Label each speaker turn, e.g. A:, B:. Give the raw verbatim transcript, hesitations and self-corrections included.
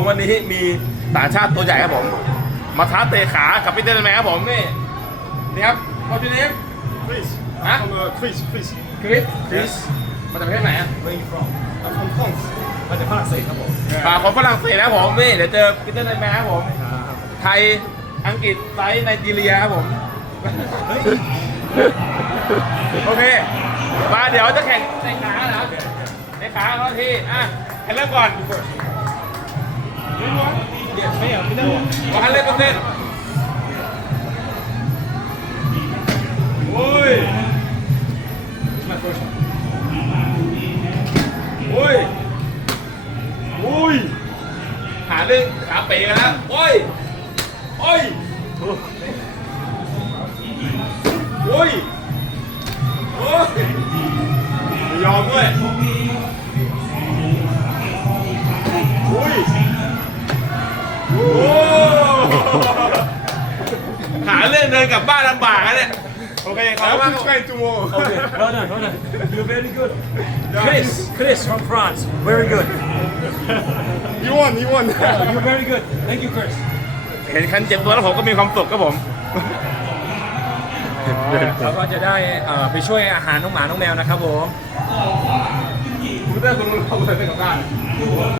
A: ผมวันนี้มีต่างชาติตัวใหญ่ครับผมมาท้าเตะขากับพี่เต้นแมนครับผมนี่นี่ครับเขาชื่อนี้
B: Chris.
A: ฮะ
B: I'm from uh, Chris. Chris.
A: คริสคริสมาจากประเทศไหนอ่ะ
B: Where are you from? I'm from France. มาจากฝรั่งเศสครับผม
A: อ่าคนฝรั่งเศสนะครับผมนี่เดี๋ยวเจอพี่เต้นแมนครับผมไทยอังกฤษไซส์ไนจีเรียครับผมโอเคมาเดี๋ยวจะแข่งเตะขานะครับเตะขาเขาที่อ่ะใครเริ่มก่อน
B: Yes, me. I'm the one.
A: วันเล่นเปอร์เซ็นต์โอ้ย
B: It's my first one.
A: โอ้ยโอ้ยหาเรื่องขาเป๋กันแล้วโอ้ยโอ้ยโอ้ยโอ้ยไม่ยอมด้วยโอ้ยโอ้หาเรื่องเดินกลับบ้านลำบากนะเนี่ยโอเคขอบคุณมากครับ
B: try tomorrow.
C: Okay, well done, well done. You're very good. Chris, Chris from France. Very good.
B: You won. You won.
C: Uh, you're very good. Thank you, Chris.
A: เห็นคันเจ็บตัวแล้วผมก็มีความสุขครับผม
C: เราก็จะได้เอ่อไปช่วยอาหารน้องหมา น้องแมวนะครับผม
A: คุณเตอร์คุณรู้เขาเลยเป็นกับบ้าน